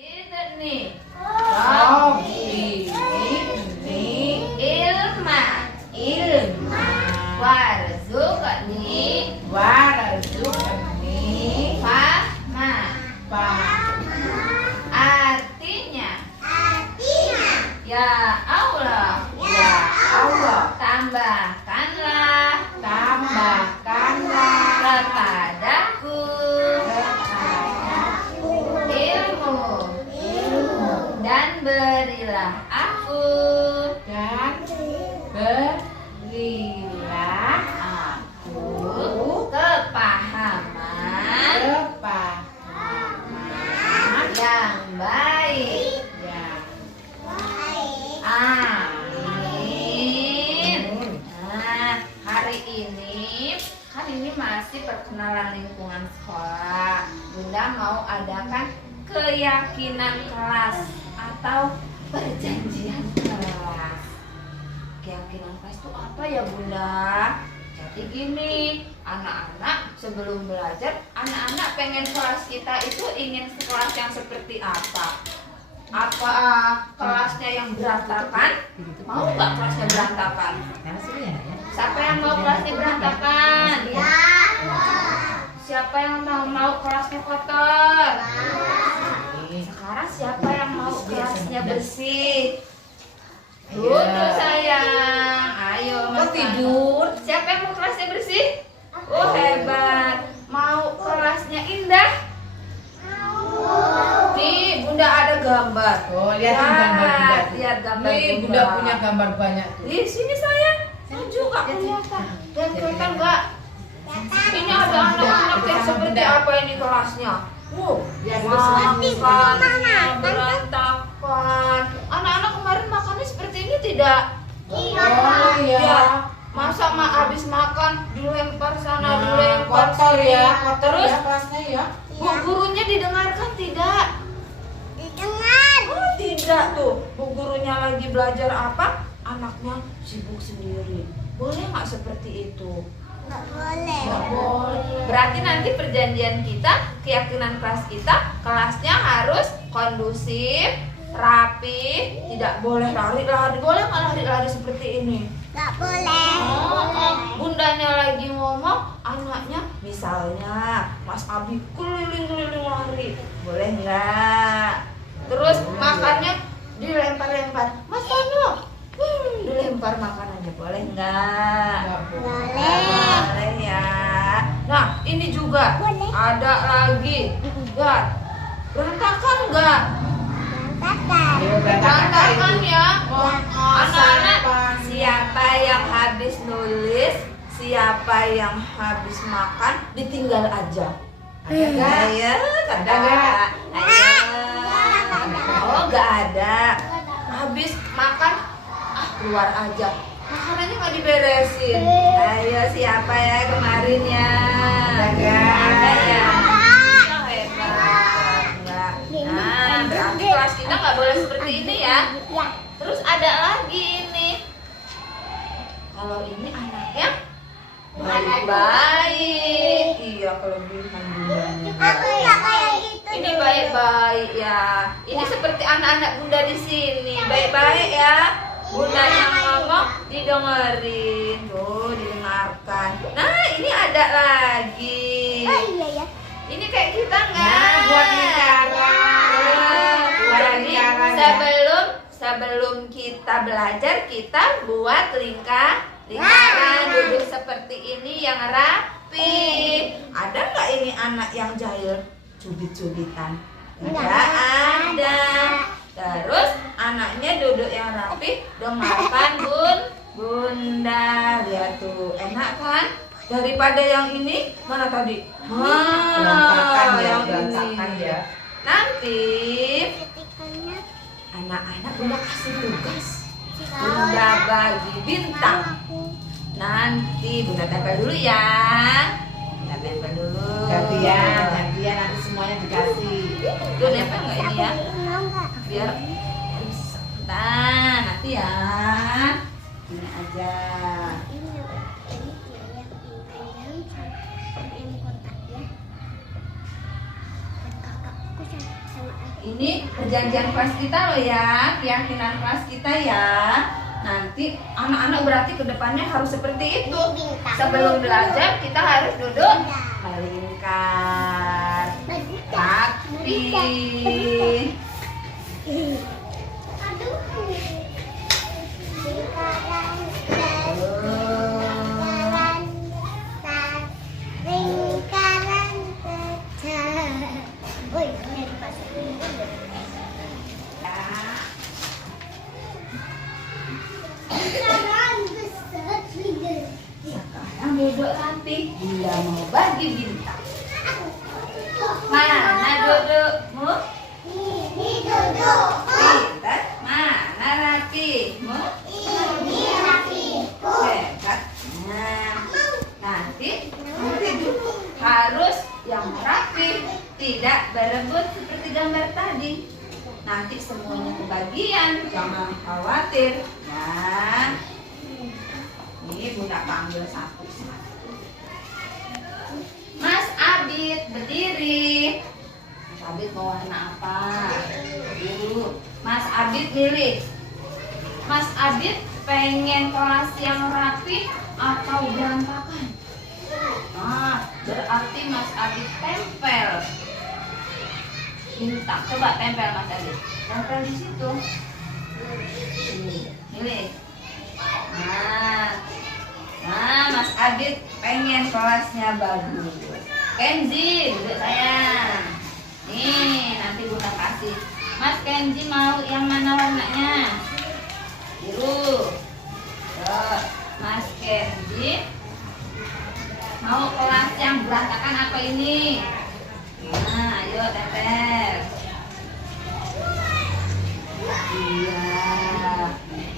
Tidak nih. Sofi. Ini ilma. Warzuqni. Warzuqni. Fahma. Artinya. Ya Allah. Tambahkanlah kepadaku ilmu dan berilah aku kepahaman yang baik. Amin. Nah, hari ini kan ini masih perkenalan lingkungan sekolah. Bunda mau adakan keyakinan kelas atau perjanjian kelas. Keyakinan kelas itu apa ya Bunda? Jadi gini, anak-anak sebelum belajar, anak-anak pengen kelas kita itu ingin kelas yang seperti apa? Apa kelasnya yang berantakan? Mau nggak kelasnya berantakan? Siapa yang mau kelasnya berantakan? Siapa yang mau kelasnya kotor? Sekarang siapa yang mau kelasnya bersih? Tuh sayang, ayo Mas tidur? Siapa yang mau kelasnya bersih? Oh hebat. Mau kelasnya indah? Nih Bunda ada gambar. Oh, lihat gambar Bunda. Lihat gambar Nih, Bunda punya gambar banyak tuh. Di sini sayang. Maju nggak kelihatan? Dan kelihatan nggak? Ini ada anak-anak yang seperti apa ini kelasnya? Makannya berantakan. Anak-anak kemarin makannya seperti ini tidak? Oh Ya. iya. Masa habis makan dilempar sana, Nah, dilempar kotor sini. ya, kotor Terus ya kelasnya ya. Bu gurunya didengarkan tidak? Oh tidak tuh. Bu gurunya lagi belajar apa? Anaknya sibuk sendiri. Boleh nggak seperti itu? Nggak boleh. Berarti nanti perjanjian kita, keyakinan kelas kita, kelasnya harus kondusif, rapi, tidak boleh lari-lari. Boleh nggak lari-lari seperti ini? Bundanya lagi ngomong, anaknya misalnya Mas Abi keliling-keliling lari, boleh nggak? Terus makannya dilempar-lempar, Mas Tono, dilempar makanannya, boleh nggak? Boleh ya. Nah ini juga ada lagi, Gar, berantakan nggak? Berantakan ya. Anak-anak, siapa yang habis nulis, siapa yang habis makan, ditinggal aja. Ayo, Ada nggak? Ayo. Oh, nggak ada. Habis makan, keluar aja. Makanannya nggak diberesin. Ayo, siapa ya kemarin ya? Ada ya. Oh, hebat. Nggak. Nah, berarti kelas kita nggak boleh seperti ini ya. Terus ada lagi ini. Kalau ini anaknya baik-baik. Iya, kelebihan bundanya. Ini baik-baik ya. Ini seperti anak-anak Bunda di sini. Baik-baik ya. Bunda yang ngomong didengerin. Tuh, didengarkan. Nah, ini ada lagi. Ini kayak kita nggak? Nah, buat bicara. Jadi sebelum kita belajar, kita buat lingkaran duduk seperti ini yang rapi. Ada nggak ini anak yang jahil cubit-cubitan? Nggak ada. Terus anaknya duduk yang rapi, dengarkan Bunda. Lihat tuh, enak kan? Daripada yang ini, mana tadi? Berantakan ya, yang berantakan ini. ya. Nanti anak-anak Bunda kasih tugas, Bunda bagi bintang. Nanti Bunda tempel dulu ya. Bunda tempel dulu. Gantian nanti semuanya dikasih. Tuh nempel nggak ini ya? Biar nanti ya. Ini aja. Ini perjanjian kelas kita loh ya, keyakinan kelas kita ya. Nanti anak-anak berarti kedepannya harus seperti itu. Sebelum belajar kita harus duduk melingkar, rapi. Sekarang duduk rapi, dia mau bagi bintang. Mana dudukmu? Ini duduk. Pintar. Mana rapimu? Ini rapiku. Hebat. Nah, nanti duduk harus yang rapi, tidak berebut seperti gambar tadi. Nanti semuanya kebagian, jangan khawatir. Ya. Ini Bunda panggil satu-satu. Mas Abid berdiri. Mas Abid mau warna apa? Dulu. Mas Abid milih. Mas Abid pengen kelas yang rapi atau berantakan? Nah, berarti Mas Abid tempel bintang. Coba tempel Mas Abid. Tempel di situ. Milih. Nah, Mas Abid pengen kelasnya bagus. Kenzi, duduk sayang. Nih, nanti Bunda kasih. Mas Kenzi mau yang mana warnanya? Biru. Tuh, Mas Kenzi mau kelas yang berantakan apa ini? Nah, ayo tempel. Iya.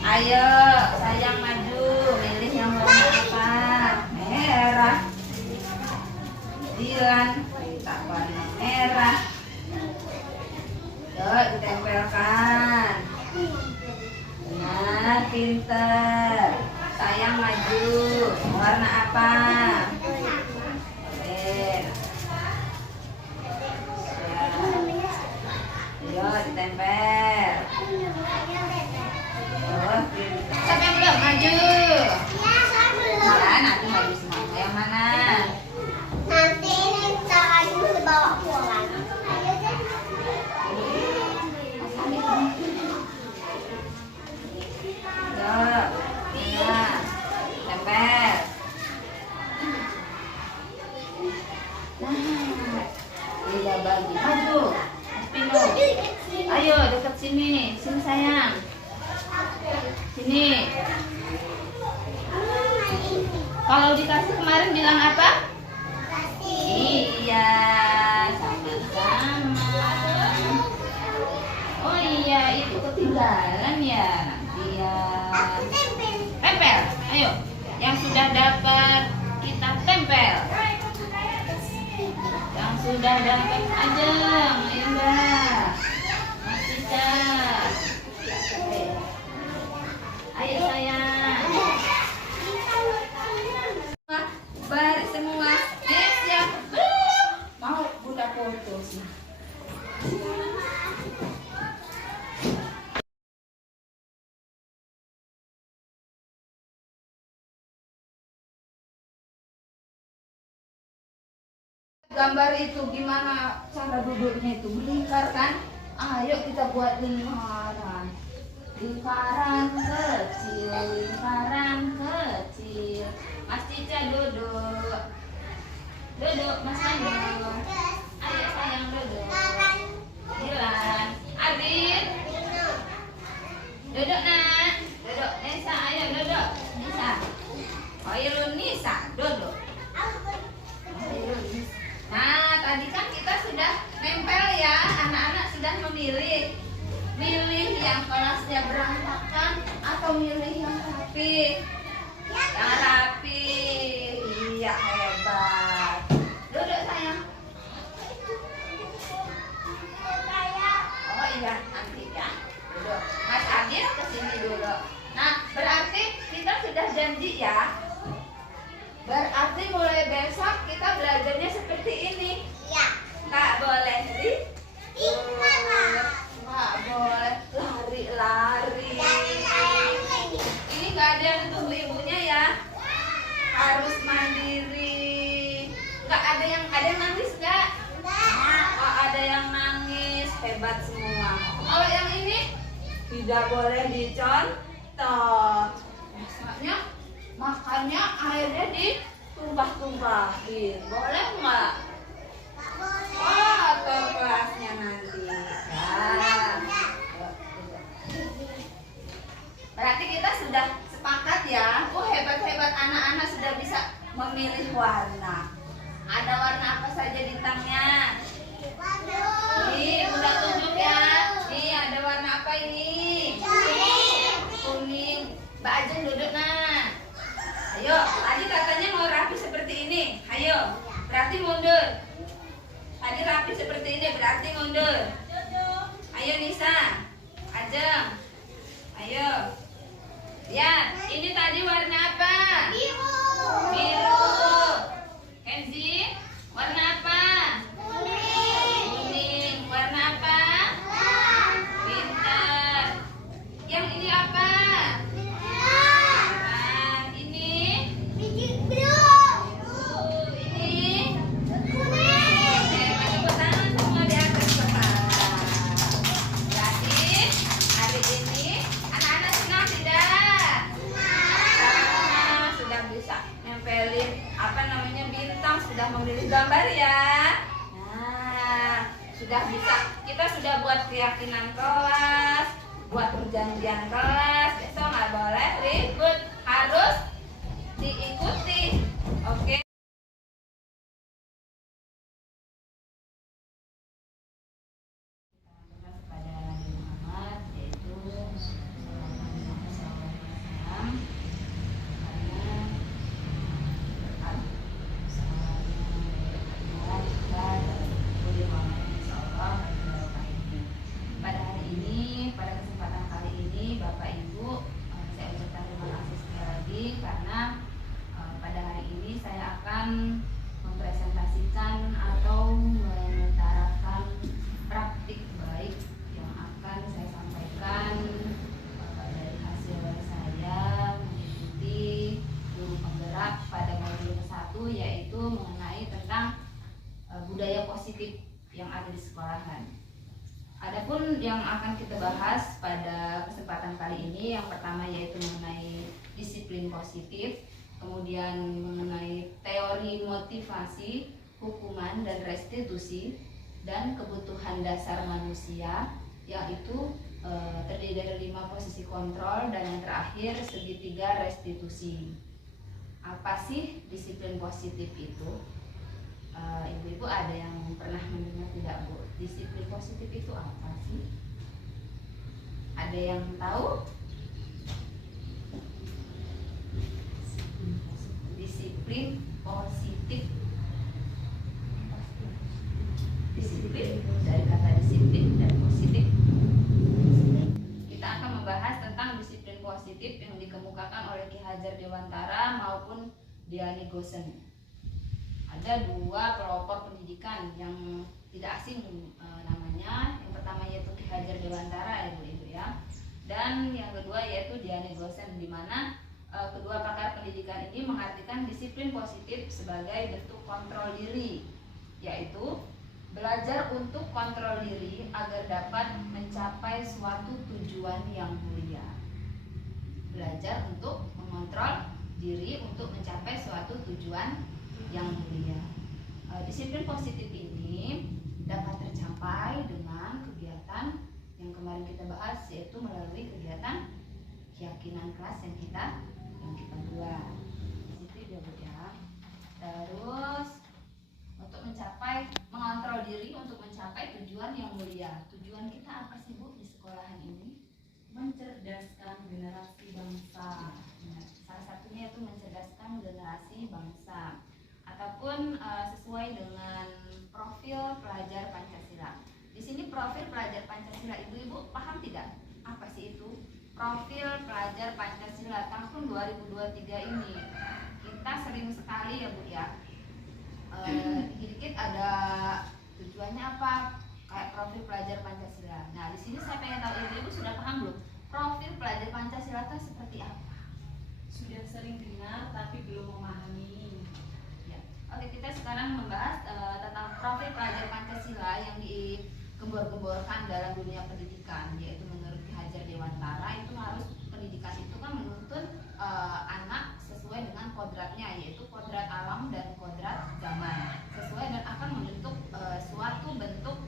Ayo, sayang maju. Milih yang warna apa? Merah. Dilan, minta warna merah. Yuk, ditempelkan. Nah, pinter. Sayang maju. Warna apa? Yuk, ditempel. Siapa yang belum maju? Ya, nanti maju semua. Yang mana? Nanti caranya dibawa pulang. Yuk, ya, tempel. Nah, udah bagi. Maju, Mas Pino. Ayo dekat sini, sini sayang. Sini. Kalau dikasih kemarin bilang apa? Iya, sama-sama. Oh iya, itu ketinggalan ya. Nanti ya. Tempel, ayo. Yang sudah dapat kita tempel. Yang sudah dapat aja, ayo Mbak. Mas Cica. Ayo sayang. Balik semua. Siap. Belum. Mau Bunda foto sih. Gambar itu gimana cara duduknya itu? Melingkar kan? Ayo kita buat lingkaran. Lingkaran kecil, lingkaran kecil. Mas Cica duduk. Duduk, Mas Manu. Ayo sayang duduk. Dilan. Abid. Duduk nak. Duduk. Nisa, ayo duduk. Nisa. Ayo Nisa, duduk. Ayo Nisa. Nah, tadi kan kita sudah nempel ya. Anak-anak sudah memilih. Milih yang kelasnya berantakan atau milih yang rapi? Yang rapi. Iya, hebat. Duduk sayang. Oh iya, nanti ya. Duduk. Mas Agis kesini dulu. Nah, berarti kita sudah janji ya. Berarti mulai besok kita belajarnya seperti ini. Ya. Kak boleh di? hebat semua. Kalau yang ini tidak boleh dicontoh. Misalnya makannya airnya ditumpah-tumpahin, boleh nggak? Oh, kotor kelasnya nanti. Nah, berarti kita sudah sepakat ya. Hebat-hebat anak-anak sudah bisa memilih warna. Ada warna apa saja bintangnya? Nih, Bunda tunjuk ya. Nih, ada warna apa ini? Kuning. Mbak Ajeng duduk nah. Ayo, tadi katanya mau rapi seperti ini. Ayo, berarti mundur. Tadi rapi seperti ini, berarti mundur. Ayo Nisa, Ajeng. Ayo. Lihat, ini tadi warna apa? Biru. Kenzi, warna apa? Kuning. Warna apa? Pintar. Yang ini apa? Nah, ini biru. Ini kuning. Tepuk tangan semua di atas kepala. Berarti hari ini anak-anak senang tidak? Sudah bisa nempelin apa namanya bintang, sudah memilih gambar ya. Nah, sudah bisa. Kita sudah buat keyakinan kelas, buat perjanjian kelas. Besok nggak boleh ribut, harus diikuti. Oke. Kepada Nabi Muhammad, yaitu pada hari ini, pada kesempatan kali ini, Bapak Ibu, saya ucapkan terima kasih sekali lagi karena pada hari ini saya akan mempresentasikan atau mengutarakan praktik baik yang akan saya sampaikan dari hasil saya mengikuti guru penggerak pada modul ke-1, yaitu mengenai tentang budaya positif yang ada di sekolahan. Adapun yang akan kita bahas pada kesempatan kali ini, yang pertama yaitu mengenai disiplin positif, kemudian mengenai teori motivasi, hukuman dan restitusi, dan kebutuhan dasar manusia, yaitu terdiri dari 5 posisi kontrol, dan yang terakhir segitiga restitusi. Apa sih disiplin positif itu? Ibu-ibu ada yang pernah mendengar tidak, Bu? Disiplin positif itu apa sih? Ada yang tahu? Disiplin positif. Disiplin dari kata disiplin dan positif. Kita akan membahas tentang disiplin positif yang dikemukakan oleh Ki Hajar Dewantara maupun Diani Gosen. Ada 2 pelopor pendidikan yang tidak asing namanya. Yang pertama yaitu Ki Hajar Dewantara, ibu-ibu ya. Dan yang kedua yaitu Diani Gosen, di mana kedua pakar pendidikan ini mengartikan disiplin positif sebagai bentuk kontrol diri, yaitu belajar untuk kontrol diri agar dapat mencapai suatu tujuan yang mulia. Belajar untuk mengontrol diri untuk mencapai suatu tujuan yang mulia. Disiplin positif ini dapat tercapai dengan kegiatan yang kemarin kita bahas, yaitu melalui kegiatan keyakinan kelas yang kita buat. Itu dia, Bu ya. Terus untuk mengontrol diri untuk mencapai tujuan yang mulia. Tujuan kita apa sih, Bu, di sekolahan ini? Mencerdaskan generasi bangsa. Nah, salah satunya itu mencerdaskan generasi bangsa, ataupun sesuai dengan profil pelajar Pancasila. Di sini profil pelajar Pancasila, ibu-ibu paham tidak? Apa sih itu? Profil pelajar Pancasila tahun 2023 ini. Kita sering sekali ya, Bu ya. Dikit-dikit ada tujuannya apa? Kayak profil pelajar Pancasila. Nah, di sini saya pengen tahu ibu-ibu sudah paham belum? Profil pelajar Pancasila itu seperti apa? Sudah sering dengar tapi belum memahami. Oke, kita sekarang membahas tentang profil pelajar Pancasila yang gembor-gemborkan dalam dunia pendidikan, yaitu menurut Ki Hajar Dewantara itu harus pendidikan itu kan menuntun anak sesuai dengan kodratnya, yaitu kodrat alam dan kodrat zaman, sesuai dan akan membentuk suatu bentuk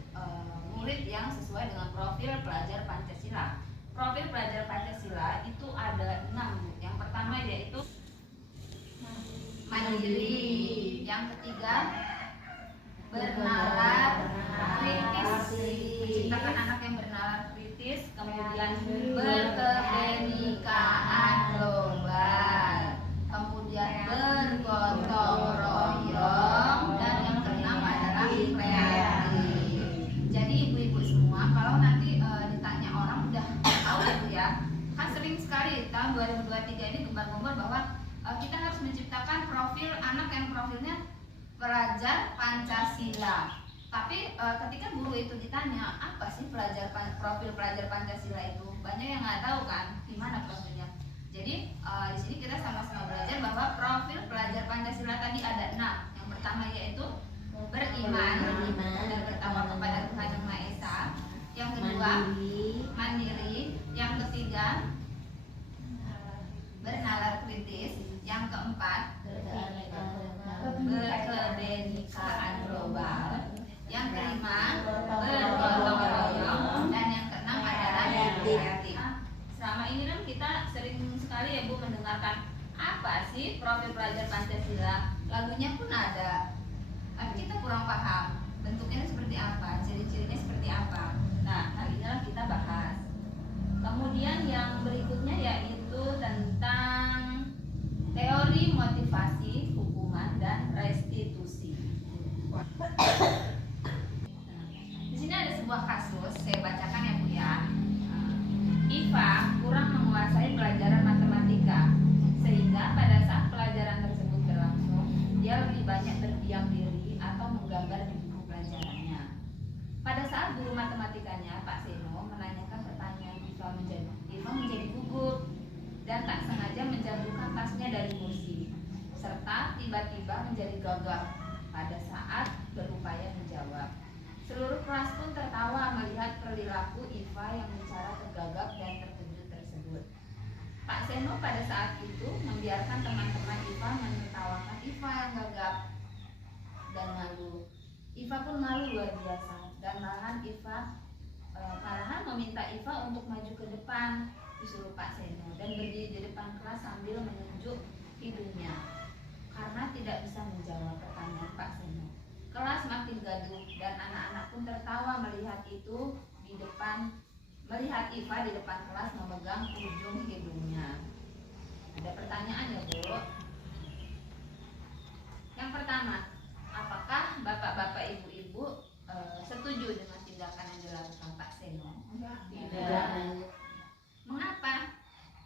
murid yang sesuai dengan profil pelajar Pancasila. Profil pelajar Pancasila itu ada 6. Yang pertama yaitu mandiri, yang ketiga bernalar kritis, menciptakan anak yang bernalar kritis, kemudian berkebenekaan global, kemudian bergotong royong, dan yang keenam adalah kreatif. Jadi ibu-ibu semua, kalau nanti ditanya orang udah tahu ya, kan sering sekali tahun 2023 ini gembar-gembar bahwa kita harus menciptakan profil anak yang profilnya pelajar Pancasila. Tapi ketika guru itu ditanya apa sih profil pelajar Pancasila itu, banyak yang nggak tahu kan gimana profilnya. Jadi di sini kita sama-sama belajar bahwa profil pelajar Pancasila tadi ada 6. Yang pertama yaitu beriman dan bertakwa kepada Tuhan Yang Maha Esa. Yang kedua mandiri. Yang ketiga bernalar kritis. Yang keempat berkebenekaan global. Yang kelima bergotong royong, dan yang keenam adalah kreatif. Selama ini kan kita sering sekali ya Bu mendengarkan apa sih profil pelajar Pancasila, lagunya pun ada, tapi kita kurang paham bentuknya seperti apa, ciri-cirinya seperti apa. Nah, hari ini kita bahas. Kemudian yang berikutnya yaitu tentang teori motivasi, hukuman, dan restitusi. Di sini ada sebuah kasus, saya bacakan ya Bu ya. Iva kurang menguasai pelajaran matematika, sehingga pada saat pelajaran tersebut berlangsung, dia lebih banyak berdiam diri atau menggambar di buku pelajarannya. Pada saat guru matematikanya, Pak Seno, menanyakan pertanyaan Iva menjadi gugup dan tak sengaja menjatuhkan tasnya dari kursi, serta tiba-tiba menjadi gagap pada saat berupaya menjawab. Seluruh kelas pun tertawa melihat perilaku Iva yang bicara tergagap dan terkejut tersebut. Pak Seno pada saat itu membiarkan teman-teman Iva menertawakan Iva yang gagap dan malu. Iva pun malu luar biasa dan malahan meminta Iva untuk maju ke depan, disuruh Pak Seno, dan berdiri di depan kelas sambil menunjuk hidungnya karena tidak bisa menjawab pertanyaan Pak Seno. Kelas makin gaduh dan anak-anak pun tertawa melihat Iva di depan kelas memegang ujung hidungnya. Ada pertanyaan ya Bu. Yang pertama, apakah bapak-bapak ibu-ibu setuju dengan tindakan yang dilakukan Pak Seno? Tidak. Mengapa?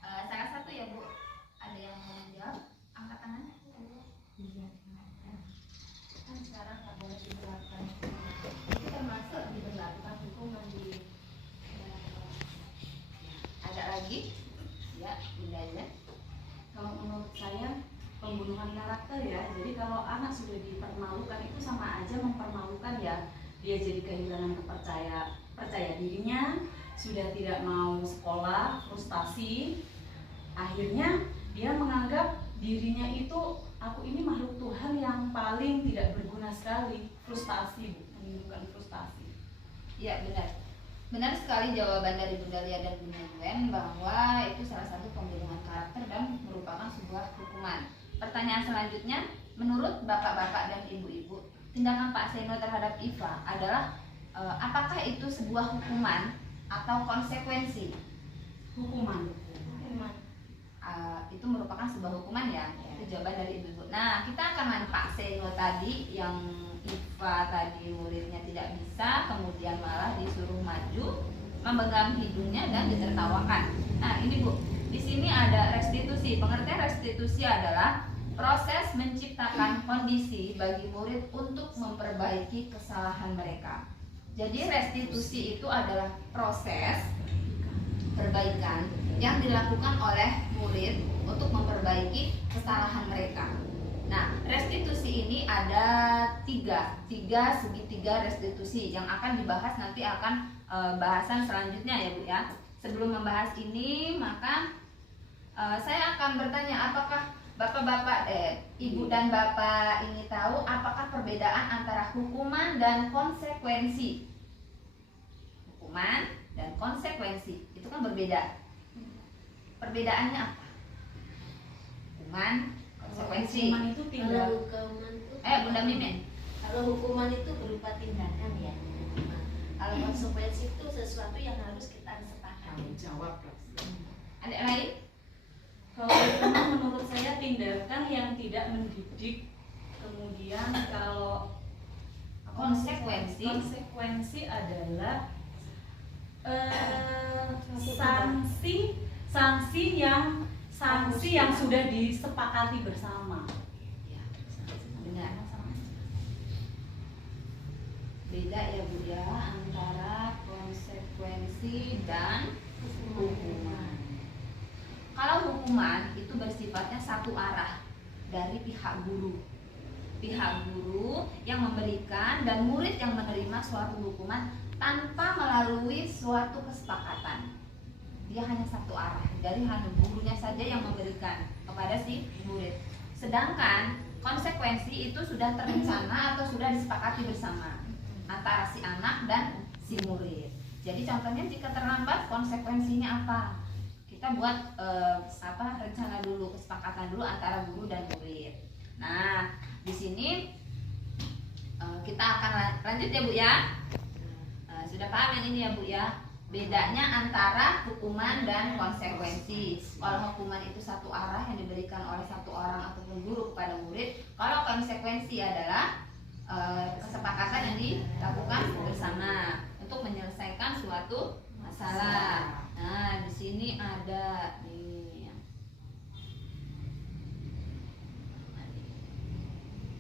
Salah satu ya Bu, ada yang mau menjawab? Angkat tangan. Kan sekarang nggak boleh diberlakukan. Itu termasuk diberlakukan hukuman di. Ada lagi? Ya, Bunda. Kalau menurut saya pembunuhan karakter ya. Jadi kalau anak sudah dipermalukan itu sama aja mempermalukan ya. Dia jadi kehilangan percaya dirinya, sudah tidak mau sekolah, frustasi. Akhirnya dia menganggap dirinya itu, aku ini makhluk Tuhan yang paling tidak berguna sekali. Frustasi, menimbulkan frustasi. Ya, benar. Benar sekali jawaban dari Bunda Lia dan Bunda Gwen bahwa itu salah satu pembunuhan karakter dan merupakan sebuah hukuman. Pertanyaan selanjutnya, menurut bapak-bapak dan ibu-ibu, tindakan Pak Seno terhadap Iva adalah apakah itu sebuah hukuman atau konsekuensi? Hukuman. Itu merupakan sebuah hukuman ya. Itu jawaban dari ibu-ibu. Nah, kita akan Pak Seno tadi yang Iva tadi muridnya tidak bisa, kemudian malah disuruh maju, memegang hidungnya dan ditertawakan. Nah, ini Bu, di sini ada restitusi. Pengertian restitusi adalah proses menciptakan kondisi bagi murid untuk memperbaiki kesalahan mereka. Jadi restitusi itu adalah proses perbaikan yang dilakukan oleh murid untuk memperbaiki kesalahan mereka. Nah, restitusi ini ada tiga segitiga restitusi yang akan dibahas nanti akan bahasan selanjutnya ya Bu ya. Sebelum membahas ini maka saya akan bertanya, apakah Bapak-bapak, Ibu dan Bapak ini tahu apakah perbedaan antara hukuman dan konsekuensi? Hukuman dan konsekuensi itu kan berbeda. Perbedaannya apa? Hukuman, konsekuensi. Hukuman itu tindak. Bunda Mimin. Kalau hukuman itu berupa tindakan ya. Kalau konsekuensi itu sesuatu yang harus kita sepakati. Jawab. Ada lain? Kalau hukuman menurut saya tindakan yang tidak mendidik. Kemudian kalau konsekuensi adalah sanksi yang sudah disepakati bersama. Ya, benar. Beda ya Bu ya antara konsekuensi dan hukuman. Kalau hukuman itu bersifatnya satu arah dari pihak guru. Pihak guru yang memberikan dan murid yang menerima suatu hukuman tanpa melalui suatu kesepakatan. Dia hanya satu arah, dari hanya gurunya saja yang memberikan kepada si murid. Sedangkan konsekuensi itu sudah terencana atau sudah disepakati bersama antara si anak dan si murid. Jadi contohnya jika terlambat konsekuensinya apa? Kita buat rencana dulu, kesepakatan dulu antara guru dan murid. Nah, di sini kita akan lanjut ya Bu ya. Sudah paham yang ini ya Bu ya? Bedanya antara hukuman dan konsekuensi. Kalau hukuman itu satu arah yang diberikan oleh satu orang ataupun guru kepada murid. Kalau konsekuensi adalah kesepakatan yang dilakukan bersama untuk menyelesaikan suatu masalah. Nah, di sini ada nih.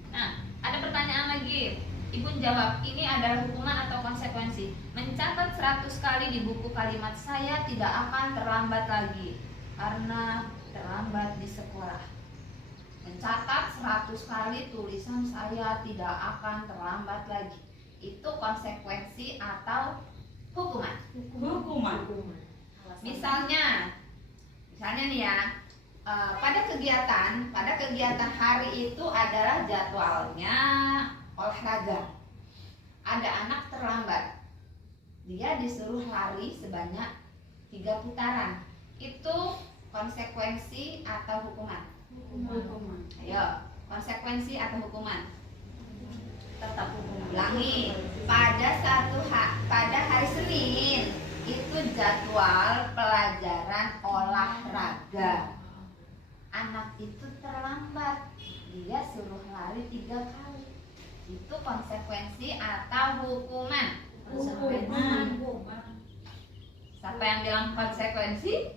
Nah, ada pertanyaan lagi. Ibu jawab, ini adalah hukuman atau konsekuensi? Mencatat 100 kali di buku kalimat saya tidak akan terlambat lagi karena terlambat di sekolah. Mencatat 100 kali tulisan saya tidak akan terlambat lagi. Itu konsekuensi atau hukuman? Hukuman. Misalnya nih ya, pada kegiatan hari itu adalah jadwalnya olahraga. Ada anak terlambat, dia disuruh lari sebanyak 3 putaran. Itu konsekuensi atau hukuman? Hukuman. Ayo, konsekuensi atau hukuman? Tetap hukuman. Ulangi. Pada hari Senin itu jadwal pelajaran olahraga. Anak itu terlambat, dia suruh lari 3 kali. Itu konsekuensi atau hukuman? Hukuman. Siapa yang bilang konsekuensi?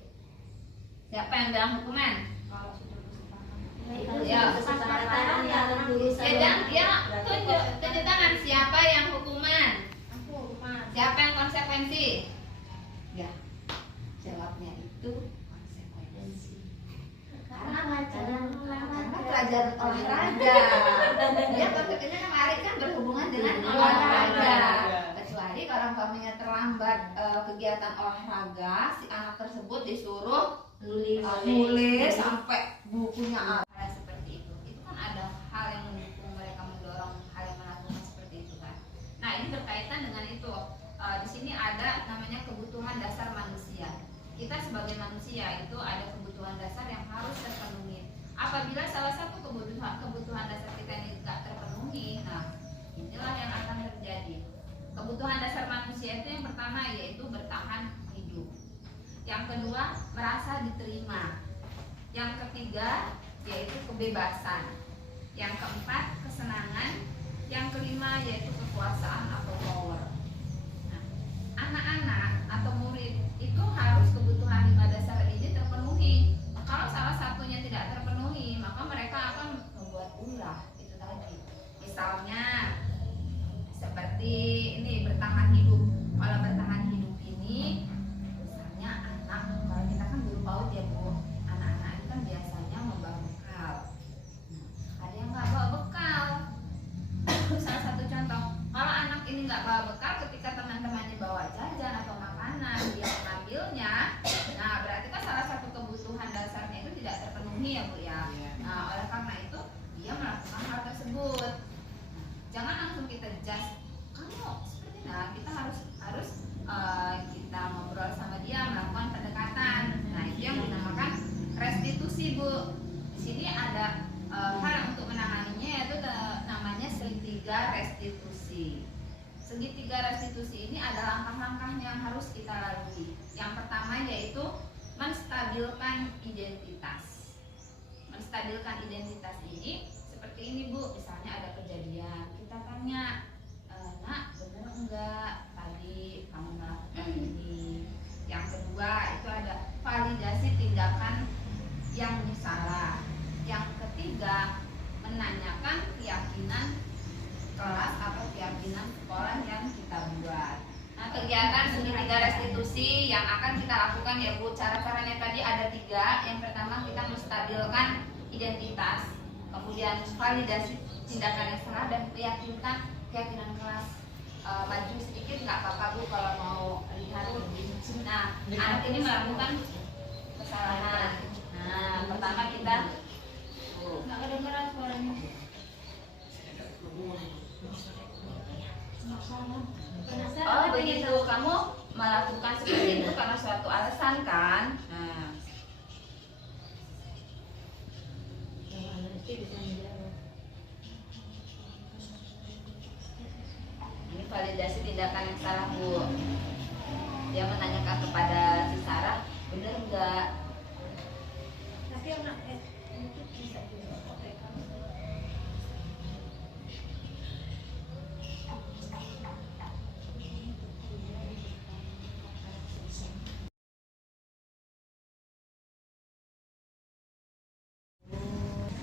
Siapa yang bilang hukuman? Kalau sudah kesepakatan. Ya. Kesepakatan yang guru Ya, tunjuk tangan. Siapa yang hukuman? hukuman. Siapa yang konsekuensi? Ya, jawabnya itu konsekuensi. Karena pelajaran olahraga. Dia konsekuensinya kan lari kan berhubungan dengan olahraga. Kecuali kalau umpamanya terlambat kegiatan olahraga, si anak tersebut disuruh nulis sampai bukunya hal seperti itu. Itu kan ada hal yang mendukung mereka, mendorong hal yang melakukan seperti itu kan. Nah, ini berkaitan dengan itu. Di sini ada namanya kebutuhan dasar manusia. Kita sebagai manusia itu ada kebutuhan dasar yang harus terpenuhi. Apabila salah satu kebutuhan dasar kita ini tidak terpenuhi, nah inilah yang akan terjadi. Kebutuhan dasar manusia itu yang pertama yaitu bertahan hidup. Yang kedua, merasa diterima. Yang ketiga yaitu kebebasan. Yang keempat, kesenangan. Yang kelima yaitu kekuasaan atau power. Nah, anak-anak atau murid itu harus kebutuhan lima dasar ini terpenuhi. Kalau salah satunya tidak terpenuhi, maka mereka akan membuat ulah itu tadi. Misalnya seperti ini bertahan hidup. Kalau bertahan hidup ini, misalnya anak, kalau kita kan guru PAUD ya Bu, anak-anak itu kan biasanya membawa bekal. Ada yang Bu, di sini ada hal untuk menanganinya, yaitu namanya segitiga restitusi. Segitiga restitusi ini ada langkah-langkah yang harus kita lalui. Yang pertama yaitu menstabilkan identitas. Menstabilkan identitas ini seperti ini Bu, misalnya ada kejadian, kita tanya, nak bener enggak tadi kamu melakukan ini. Yang kedua itu ada validasi tindakan yang salah. Yang ketiga menanyakan keyakinan kelas atau keyakinan sekolah yang kita buat. Nah, kegiatan segitiga restitusi yang akan kita lakukan ya Bu, cara-caranya tadi ada 3. Yang pertama kita menstabilkan identitas, kemudian validasi tindakan yang salah, dan keyakinan kelas. Maju sedikit nggak apa-apa Bu kalau mau lihat lebih. Nah, anak ini melakukan kesalahan. Nah, pertama kita nggak kedengeran suaranya. Oh begitu, kamu melakukan seperti itu karena suatu alasan kan? Nah, ini validasi tindakan yang salah Bu. Dia menanyakan kepada si Sarah, bener enggak? Tapi anak itu bisa juga pakai kamu.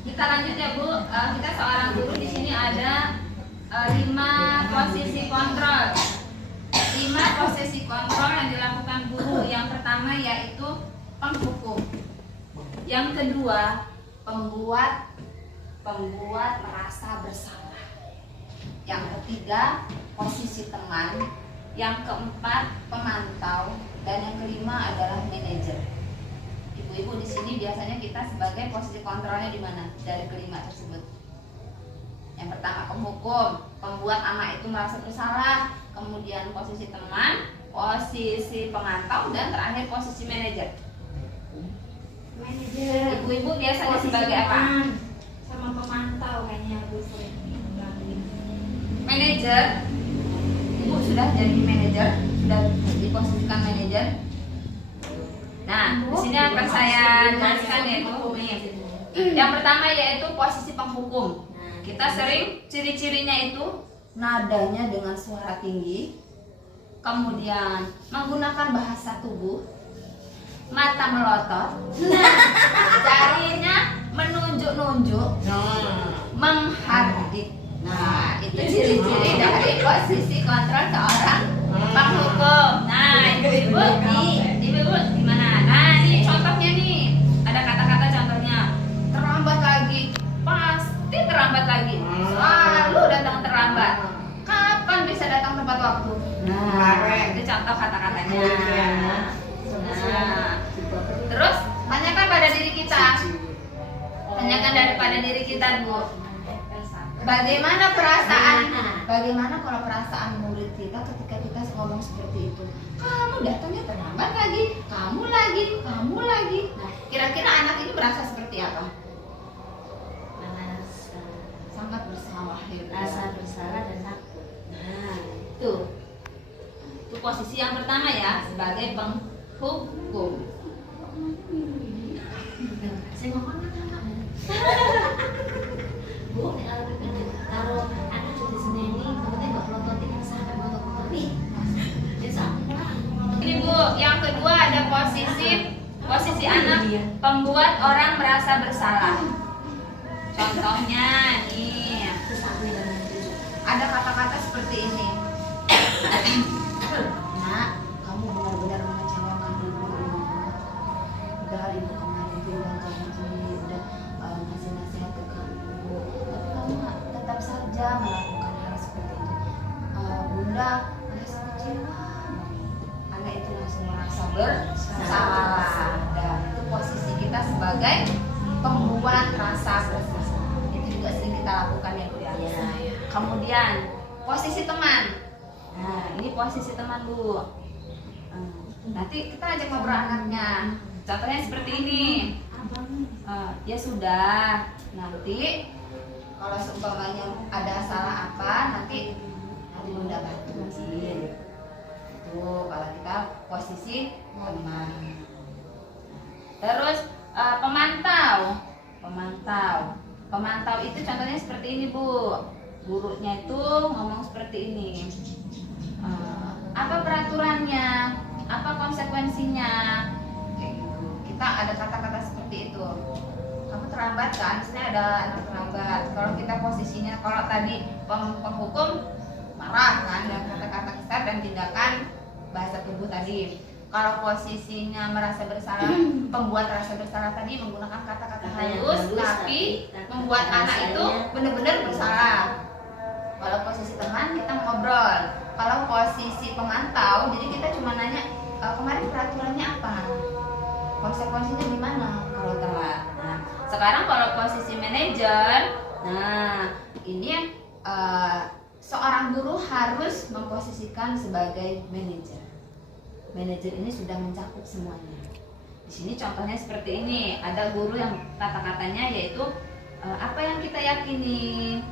Kita lanjut ya Bu. Kita seorang guru di sini ada 5 posisi kontrol. 5 posisi kontrol yang dilakukan guru. Yang pertama yaitu penghukum. Yang kedua pembuat merasa bersalah. Yang ketiga posisi teman. Yang keempat pemantau, dan yang kelima adalah manajer. Ibu-ibu di sini biasanya kita sebagai posisi kontrolnya di mana dari kelima tersebut? Yang pertama penghukum, pembuat anak itu merasa bersalah, kemudian posisi teman, posisi pemantau, dan terakhir posisi manajer. Manajer. Ibu-ibu biasanya sebagai apa? Sama pemantau kayaknya Bu sering. Manajer. Ibu sudah jadi manajer, sudah diposisikan manajer. Nah, di sini akan saya jelaskan yaitu yang pertama yaitu posisi penghukum. Kita sering ciri-cirinya itu nadanya dengan suara tinggi, kemudian menggunakan bahasa tubuh, mata melotot, jarinya menunjuk-nunjuk, menghardik. Nah, itu ciri-ciri dari posisi kontrol seorang penghukum. Nah, ibu-ibu gimana? Nah, ini contohnya nih. Ada kata-kata contohnya. Terlambat lagi, pasti terlambat lagi. Selalu datang terlambat. Kapan bisa datang tepat waktu? Nah, itu contoh kata-katanya. Nah, terus tanyakan pada diri kita. Tanyakan daripada diri kita, Bu. Bagaimana kalau perasaan murid kita ketika kita ngomong seperti itu? Kamu datangnya terlambat lagi, kamu lagi. Nah, kira-kira anak ini merasa seperti apa? Sangat bersalah ya. Rasa bersalah dan takut. Nah, itu posisi yang pertama ya, sebagai penghukum. Saya ngomong Bu, kalau anak cuti Senin ini, kemudian nggak pelototin sampai pelototin. Ini Bu, yang kedua ada posisi anak pembuat orang merasa bersalah. Contohnya nih, ada kata-kata seperti ini. Nak, kamu benar-benar mengecewakan ibu. Udah ibu kemarin bilang kamu ini udah ngasih nasihat ke kamu, tapi kamu tetap saja melakukan hal seperti itu. Bunda merasa kecewa. Anak itu langsung merasa bersalah. Dan itu posisi kita sebagai pembuat rasa bersalah. Itu juga sering kita lakukan ya Bu ya. Kemudian posisi teman. Nah, ini posisi teman Bu. Nanti kita ajak ngobrol anaknya. Contohnya seperti ini. Ya sudah, nanti kalau seumpamanya ada salah apa nanti Bunda bantuin. Itu kalau kita posisi teman. Terus pemantau itu contohnya seperti ini Bu. Gurunya itu ngomong seperti ini. Apa peraturannya? Apa konsekuensinya? Kayak gitu. Kita ada kata-kata seperti itu. Kamu terlambat kan? Misalnya ada anak terlambat. Kalau kita posisinya, kalau tadi penghukum marah kan dengan kata-kata kasar dan tindakan bahasa tubuh tadi. Kalau posisinya merasa bersalah, pembuat rasa bersalah tadi menggunakan kata-kata halus, tapi membuat anak itu benar-benar bersalah. Kalau posisi teman kita ngobrol. Kalau posisi pemantau, jadi kita cuma nanya kemarin peraturannya apa, konsekuensinya gimana kalau telat. Nah, sekarang kalau posisi manajer, nah ini seorang guru harus memposisikan sebagai manajer. Manajer ini sudah mencakup semuanya. Di sini contohnya seperti ini, ada guru yang kata-katanya yaitu apa yang kita yakini.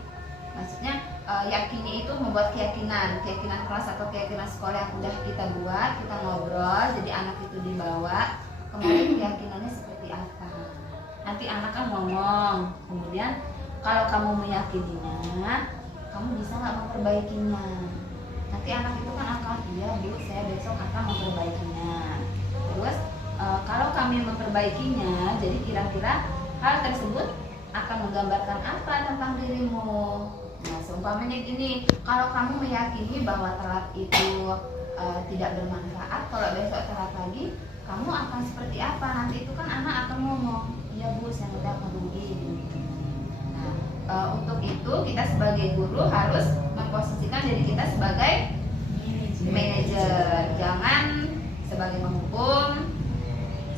Maksudnya yakini itu membuat keyakinan kelas atau keyakinan sekolah yang udah kita buat, kita ngobrol, jadi anak itu dibawa, kemudian keyakinannya seperti apa. Nanti anak kan ngomong, kemudian kalau kamu meyakininya, kamu bisa nggak memperbaikinya. Nanti anak itu kan akan, iya Bu, saya besok akan memperbaikinya. Terus kalau kami memperbaikinya, jadi kira-kira hal tersebut akan menggambarkan apa tentang dirimu. Nah, seumpamanya gini, kalau kamu meyakini bahwa telat itu tidak bermanfaat, kalau besok telat lagi, kamu akan seperti apa? Nanti itu kan anak akan ngomong, iya Bu, saya udah merugi. Nah, untuk itu kita sebagai guru harus memposisikan diri kita sebagai manajer, jangan sebagai penghukum,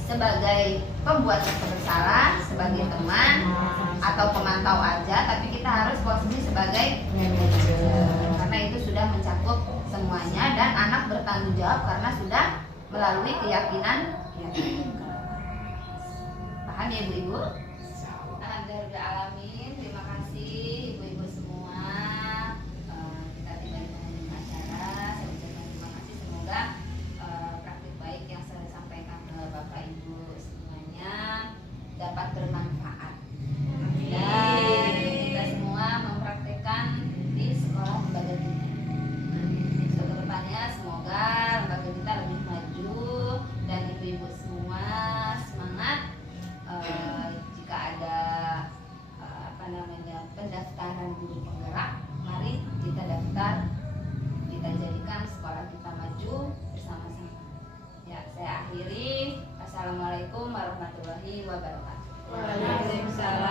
sebagai pembuat rasa bersalah, sebagai teman atau pemantau aja, tapi kita harus posisi sebagai manajer karena itu sudah mencakup semuanya dan anak bertanggung jawab karena sudah melalui keyakinan. Paham ya ibu-ibu? Alhamdulillahirrahmanirrahim. Terima kasih ibu-ibu semua. Kita tiba di penghujung acara. Saya ucapkan terima kasih. Semoga praktik baik yang saya sampaikan ke Bapak Ibu semuanya dapat bermanfaat. Dan kita semua mempraktikkan di sekolah lembaga kita. So, ke depannya semoga lembaga kita lebih maju dan ibu-ibu semua semangat. Jika ada pendaftaran guru penggerak, mari kita daftar, kita jadikan sekolah kita maju bersama-sama. Ya, saya akhiri. Assalamualaikum warahmatullahi wabarakatuh. Waalaikumsalam.